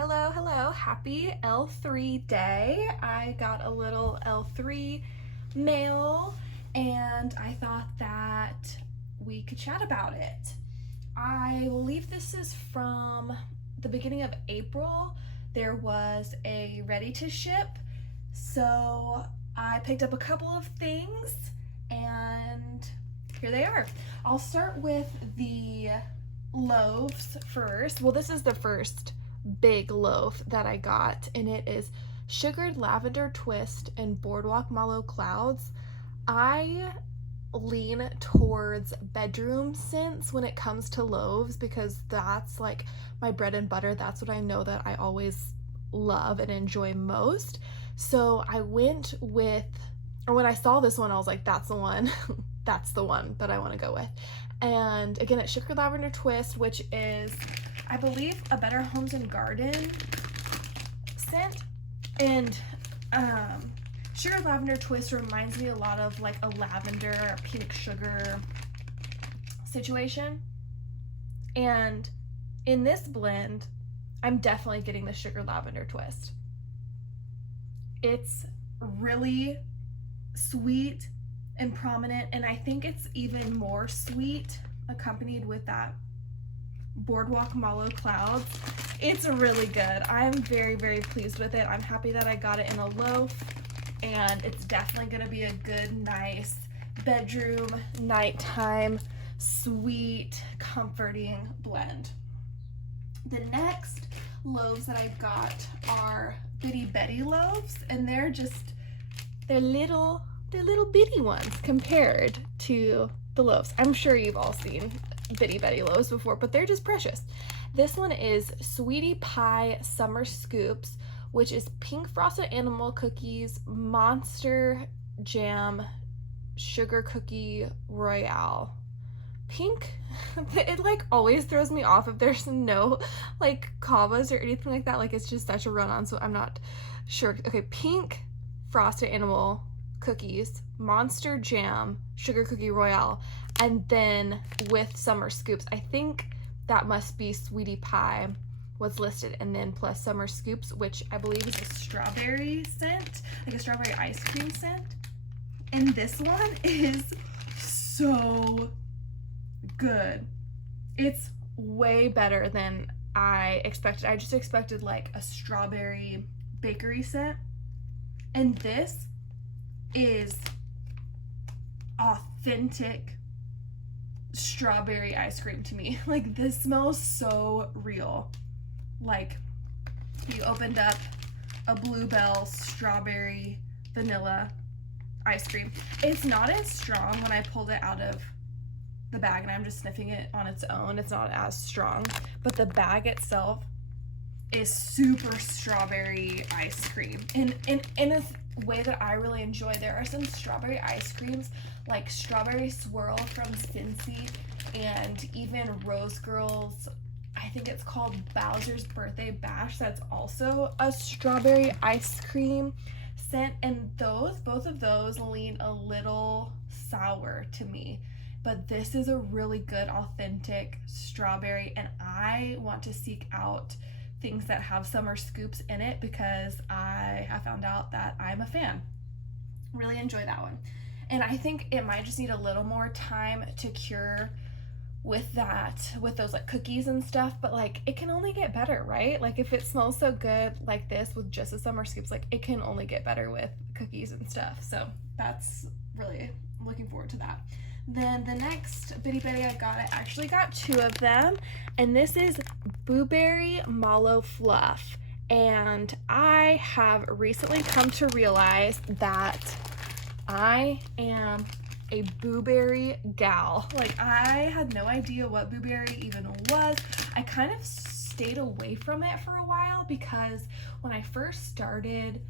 Hello, hello. Happy L3 day. I got a little L3 mail and I thought that we could chat about it. I believe this is from the beginning of April. There was a ready to ship, so I picked up a couple of things and here they are. I'll start with the loaves first. Well, this is the first big loaf that I got, and it is sugared lavender twist and boardwalk mallow clouds. I lean towards bedroom scents when it comes to loaves because that's like my bread and butter. That's what I know that I always love and enjoy most. So I went with, or when I saw this one, I was like, that's the one. That's the one that I want to go with. And again, it's sugar lavender twist, which is, I believe, a Better Homes and Garden scent. And sugar lavender twist reminds me a lot of like a lavender pink sugar situation. And in this blend, I'm definitely getting the sugar lavender twist. It's really sweet and prominent, and I think it's even more sweet accompanied with that boardwalk mallow clouds. It's really good. I'm very, very pleased with it. I'm happy that I got it in a loaf, and it's definitely going to be a good, nice bedroom, nighttime, sweet, comforting blend. The next loaves that I got are Bitty Betty loaves, and they're little bitty ones compared to the loaves. I'm sure you've all seen Bitty Betty loaves before, but they're just precious. This one is Sweetie Pie Summer Scoops, which is pink frosted animal cookies, monster jam, sugar cookie royale. Pink, it like always throws me off if there's no like kavas or anything like that. Like it's just such a run-on, so I'm not sure. Okay, pink frosted animal cookies, monster jam, sugar cookie royale, and then with summer scoops. I think that must be Sweetie Pie was listed, and then plus summer scoops, which I believe is a strawberry scent, like a strawberry ice cream scent. And this one is so good. It's way better than I expected. I just expected like a strawberry bakery scent, and this is authentic strawberry ice cream to me. Like this smells so real. Like you opened up a Bluebell strawberry vanilla ice cream. It's not as strong when I pulled it out of the bag and I'm just sniffing it on its own. It's not as strong, but the bag itself is super strawberry ice cream. And in a way that I really enjoy. There are some strawberry ice creams like Strawberry Swirl from Cincy, and even Rose Girls, I think it's called Bowser's Birthday Bash, that's also a strawberry ice cream scent, and both of those lean a little sour to me. But this is a really good authentic strawberry, and I want to seek out things that have summer scoops in it because I have found out that I'm a fan. Really enjoy that one. And I think it might just need a little more time to cure with those like cookies and stuff, but like it can only get better, right? Like if it smells so good like this with just the summer scoops, like it can only get better with cookies and stuff. So that's really, I'm looking forward to that. Then the next Bitty Betty I actually got two of them, and this is Blueberry Mallow Fluff. And I have recently come to realize that I am a blueberry gal. Like I had no idea what blueberry even was. I kind of stayed away from it for a while because when I first started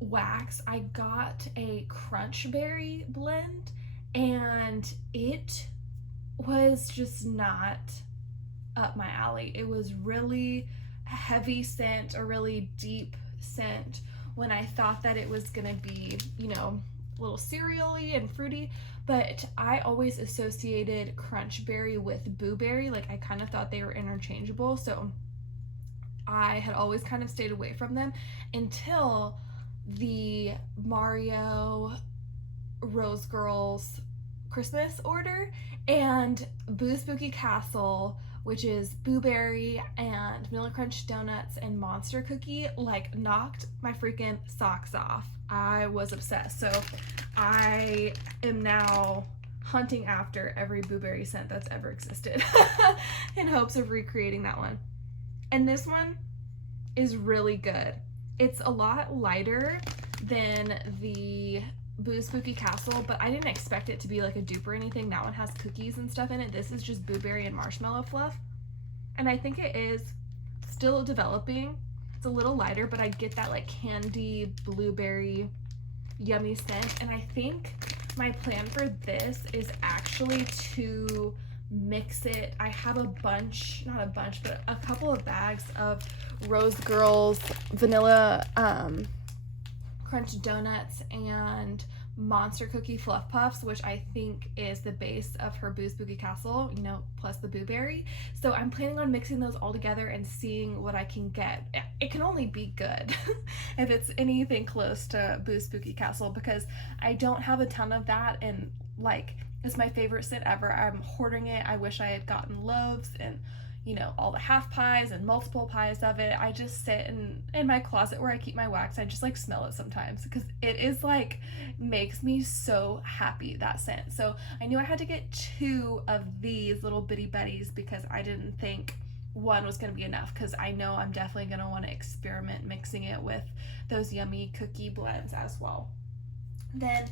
wax, I got a crunch berry blend, and it was just not up my alley. It was really heavy scent, a really deep scent, when I thought that it was gonna be, a little cereal-y and fruity. But I always associated crunch berry with blueberry. Like I kind of thought they were interchangeable. So I had always kind of stayed away from them until the Mario Rose Girls Christmas order, and Boo Spooky Castle, which is Boo Berry and Vanilla Crunch Donuts and Monster Cookie, like knocked my freaking socks off. I was obsessed. So I am now hunting after every Boo Berry scent that's ever existed in hopes of recreating that one. And this one is really good. It's a lot lighter than the Boo Spooky Castle, but I didn't expect it to be like a dupe or anything. That one has cookies and stuff in it. This is just blueberry and marshmallow fluff. And I think it is still developing. It's a little lighter, but I get that like candy, blueberry, yummy scent. And I think my plan for this is actually to mix it. I have a bunch, not a bunch, but a couple of bags of Rose Girls vanilla crunch donuts and Monster Cookie Fluff Puffs, which I think is the base of her Boo Spooky Castle, you know, plus the Boo Berry. So I'm planning on mixing those all together and seeing what I can get. It can only be good if it's anything close to Boo Spooky Castle, because I don't have a ton of that, and like, it's my favorite scent ever. I'm hoarding it. I wish I had gotten loaves and, you know, all the half pies and multiple pies of it. I just sit in my closet where I keep my wax. I just like smell it sometimes because it is like, makes me so happy, that scent. So I knew I had to get 2 of these little bitty betties because I didn't think one was going to be enough, because I know I'm definitely going to want to experiment mixing it with those yummy cookie blends as well. Then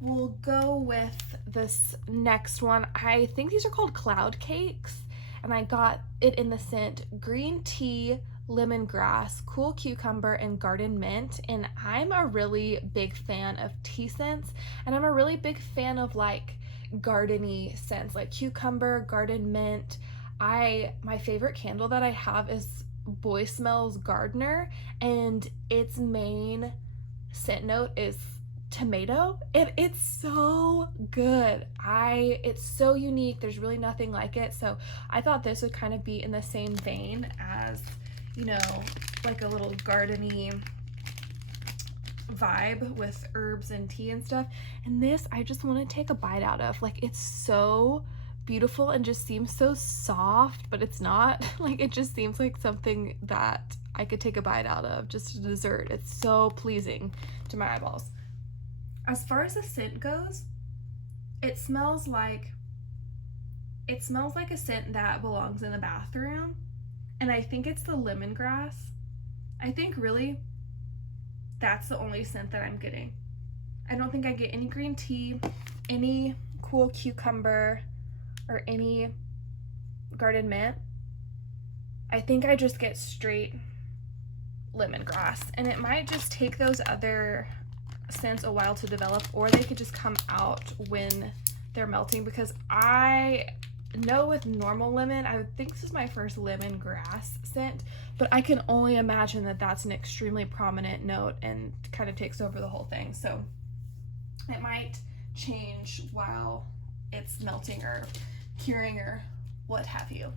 we'll go with this next one. I think these are called cloud cakes, and I got it in the scent green tea, lemongrass, cool cucumber, and garden mint. And I'm a really big fan of tea scents, and I'm a really big fan of like gardeny scents, like cucumber, garden mint. My favorite candle that I have is Boy Smells Gardener, and its main scent note is tomato. It's so good. It's so unique. There's really nothing like it. So I thought this would kind of be in the same vein as, you know, like a little gardeny vibe with herbs and tea and stuff. And this, I just want to take a bite out of. Like, it's so beautiful and just seems so soft, but it's not. Like, it just seems like something that I could take a bite out of, just a dessert. It's so pleasing to my eyeballs. As far as the scent goes, it smells like a scent that belongs in the bathroom, and I think it's the lemongrass. I think really that's the only scent that I'm getting. I don't think I get any green tea, any cool cucumber, or any garden mint. I think I just get straight lemongrass, and it might just take those other scents a while to develop, or they could just come out when they're melting, because I know with normal lemon, I would think this is my first lemongrass scent, but I can only imagine that that's an extremely prominent note and kind of takes over the whole thing. So it might change while it's melting or curing or what have you.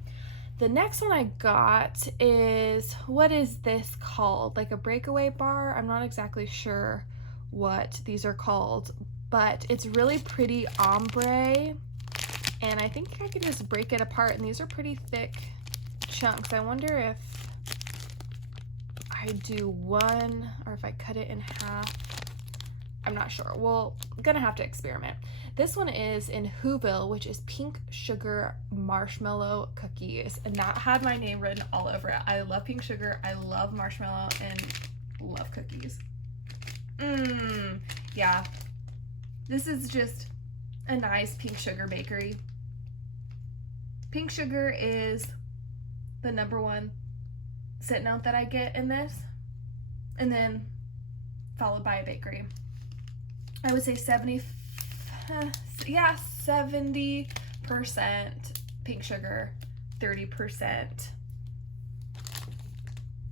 The next one I got is, what is this called? Like a breakaway bar? I'm not exactly sure what these are called, but it's really pretty ombre, and I think I can just break it apart, and these are pretty thick chunks. I wonder if I do one or if I cut it in half. I'm not sure. Well, I'm gonna have to experiment. This one is in Whoville, which is pink sugar marshmallow cookies, and that had my name written all over it. I love pink sugar, I love marshmallow, and love cookies. Yeah, this is just a nice pink sugar bakery. Pink sugar is the #1 scent note that I get in this, and then followed by a bakery. I would say 70% pink sugar, 30%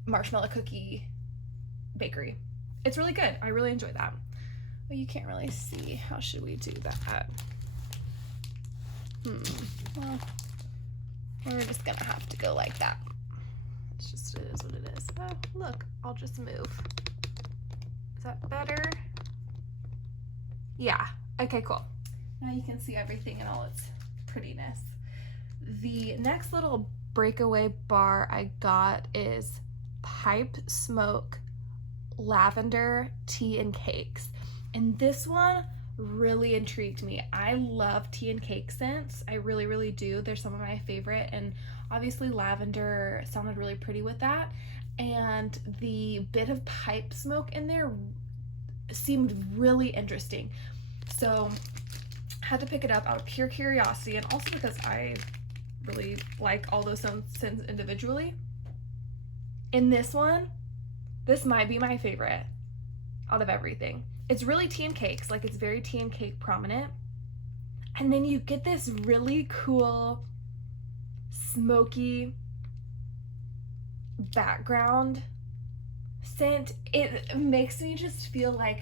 marshmallow cookie bakery. It's really good. I really enjoy that. Well, you can't really see. How should we do that? Well, we're just gonna have to go like that. It's just, it is what it is. Oh, look, I'll just move. Is that better? Yeah, okay, cool. Now you can see everything in all its prettiness. The next little breakaway bar I got is Pipe Smoke Lavender Tea and Cakes. And this one really intrigued me. I love tea and cake scents. I really, really do. They're some of my favorite, and obviously lavender sounded really pretty with that. And the bit of pipe smoke in there seemed really interesting. So I had to pick it up out of pure curiosity, and also because I really like all those scents individually. In this one, this might be my favorite out of everything. It's really tea and cakes, like it's very tea and cake prominent. And then you get this really cool, smoky background scent. It makes me just feel like,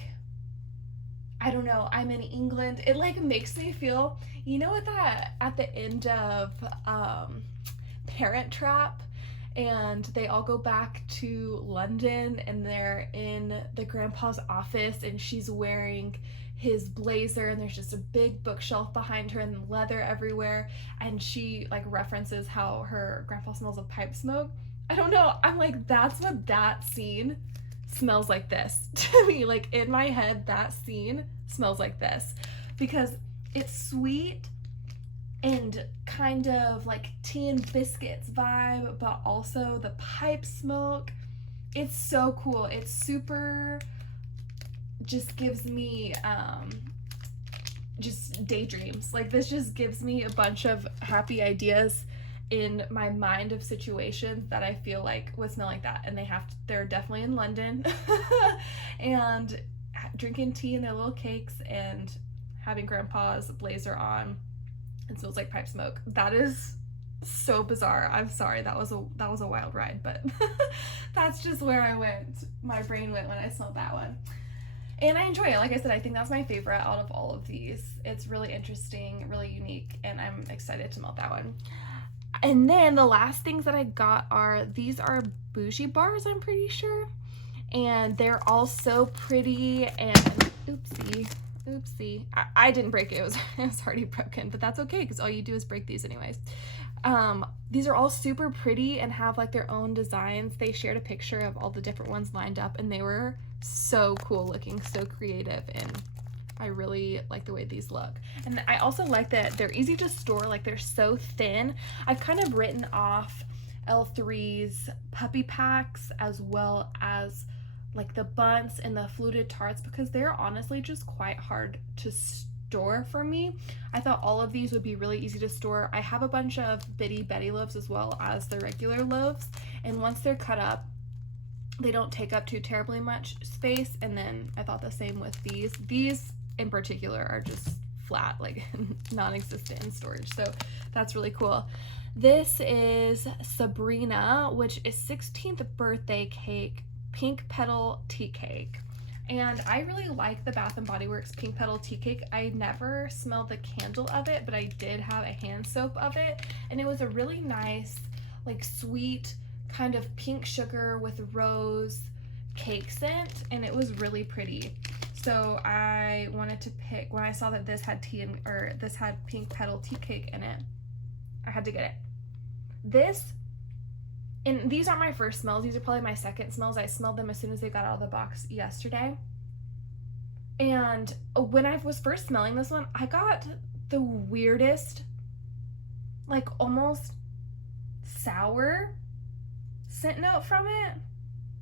I don't know, I'm in England. It like makes me feel, you know what, that at the end of Parent Trap, and they all go back to London and they're in the grandpa's office and she's wearing his blazer and there's just a big bookshelf behind her and leather everywhere, and she like references how her grandpa smells of pipe smoke. I don't know, I'm like, that's what that scene smells like this to me. Like in my head, that scene smells like this because it's sweet and kind of like tea and biscuits vibe, but also the pipe smoke. It's so cool. It's super, just gives me just daydreams. Like this just gives me a bunch of happy ideas in my mind of situations that I feel like would smell like that. And they're definitely in London and drinking tea in their little cakes and having grandpa's blazer on. It smells like pipe smoke. That is so bizarre. I'm sorry, that was a wild ride, but that's just where my brain went when I smelled that one. And I enjoy it. Like I said, I think that's my favorite out of all of these. It's really interesting, really unique, and I'm excited to melt that one. And then the last things that I got these are bougie bars, I'm pretty sure. And they're all so pretty, and oopsie. I didn't break it. It was already broken, but that's okay because all you do is break these anyways. These are all super pretty and have like their own designs. They shared a picture of all the different ones lined up and they were so cool looking, so creative, and I really like the way these look. And I also like that they're easy to store, like they're so thin. I've kind of written off L3's puppy packs as well as like the bunts and the fluted tarts because they're honestly just quite hard to store for me. I thought all of these would be really easy to store. I have a bunch of Bitty Betty loaves as well as the regular loaves, and once they're cut up, they don't take up too terribly much space. And then I thought the same with these. These in particular are just flat, like non-existent in storage, so that's really cool. This is Sabrina, which is 16th birthday cake, pink petal tea cake. And I really like the Bath & Body Works pink petal tea cake. I never smelled the candle of it, but I did have a hand soap of it, and it was a really nice, like sweet kind of pink sugar with rose cake scent, and it was really pretty. So I wanted to pick, when I saw that this had this had pink petal tea cake in it, I had to get it. And these aren't my first smells, these are probably my second smells. I smelled them as soon as they got out of the box yesterday. And when I was first smelling this one, I got the weirdest, like almost sour scent note from it.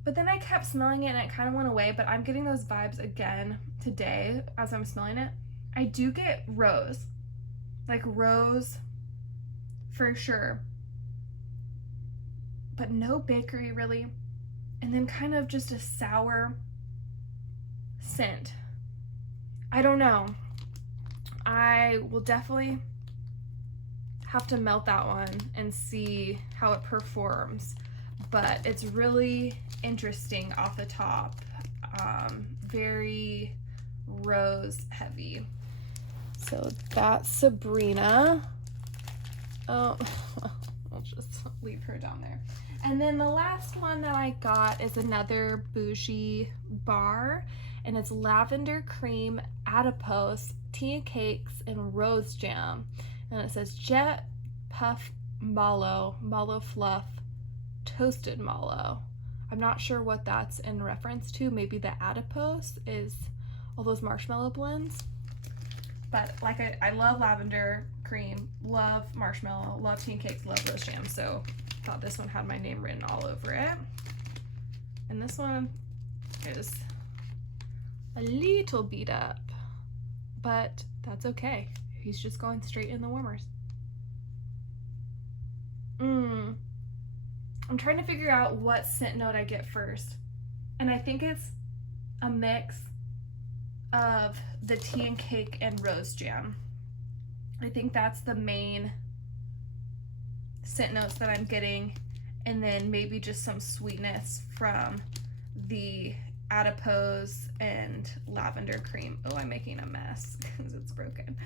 But then I kept smelling it and it kind of went away, but I'm getting those vibes again today as I'm smelling it. I do get rose, like rose for sure, but no bakery really. And then kind of just a sour scent. I don't know. I will definitely have to melt that one and see how it performs. But it's really interesting off the top. Very rose heavy. So that's Sabrina. Oh, I'll just leave her down there. And then the last one that I got is another bougie bar, and it's lavender cream, adipose, tea and cakes, and rose jam. And it says jet puff mallow, mallow fluff, toasted mallow. I'm not sure what that's in reference to. Maybe the adipose is all those marshmallow blends. But like I love lavender cream, love marshmallow, love tea and cakes, love rose jam. So I thought this one had my name written all over it. And this one is a little beat up, but that's okay. He's just going straight in the warmers. I'm trying to figure out what scent note I get first. And I think it's a mix of the tea and cake and rose jam. I think that's the main scent notes that I'm getting, and then maybe just some sweetness from the adipose and lavender cream. Oh, I'm making a mess because it's broken.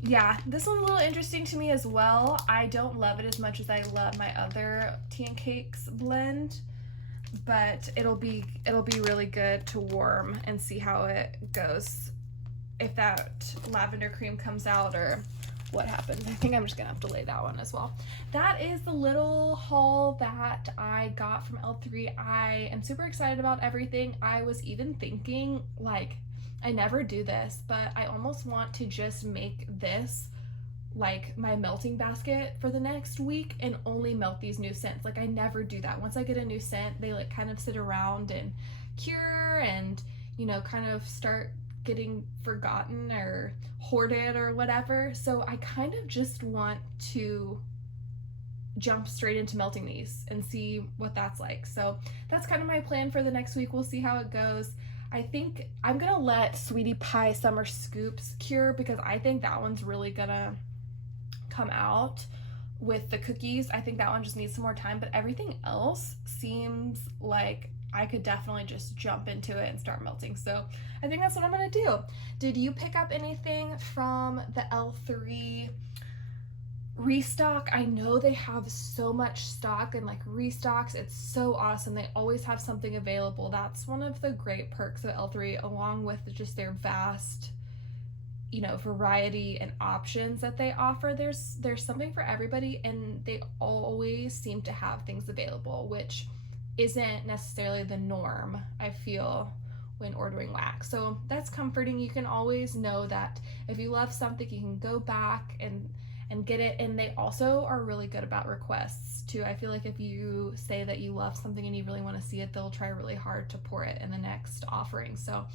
Yeah, this one's a little interesting to me as well. I don't love it as much as I love my other tea and cakes blend, but it'll be really good to warm and see how it goes, if that lavender cream comes out or what happens. I think I'm just gonna have to lay that one as well. That is the little haul that I got from L3. I am super excited about everything. I was even thinking, like, I never do this, but I almost want to just make this like my melting basket for the next week and only melt these new scents. Like, I never do that. Once I get a new scent, they like kind of sit around and cure and, you know, kind of start getting forgotten or hoarded or whatever. So I kind of just want to jump straight into melting these and see what that's like. So that's kind of my plan for the next week. We'll see how it goes. I think I'm gonna let Sweetie Pie Summer Scoops cure because I think that one's really gonna come out with the cookies. I think that one just needs some more time, but everything else seems like I could definitely just jump into it and start melting. So I think that's what I'm gonna do. Did you pick up anything from the L3 restock? I know they have so much stock and like restocks. It's so awesome. They always have something available. That's one of the great perks of L3, along with just their vast, you know, variety and options that they offer. There's something for everybody, and they always seem to have things available, which isn't necessarily the norm, I feel, when ordering wax. So that's comforting. You can always know that if you love something, you can go back and get it. And they also are really good about requests too. I feel like if you say that you love something and you really want to see it, they'll try really hard to pour it in the next offering. So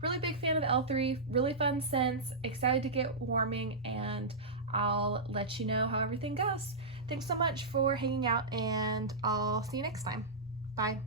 really big fan of L3, really fun scents, excited to get warming, and I'll let you know how everything goes. Thanks so much for hanging out, and I'll see you next time. Bye.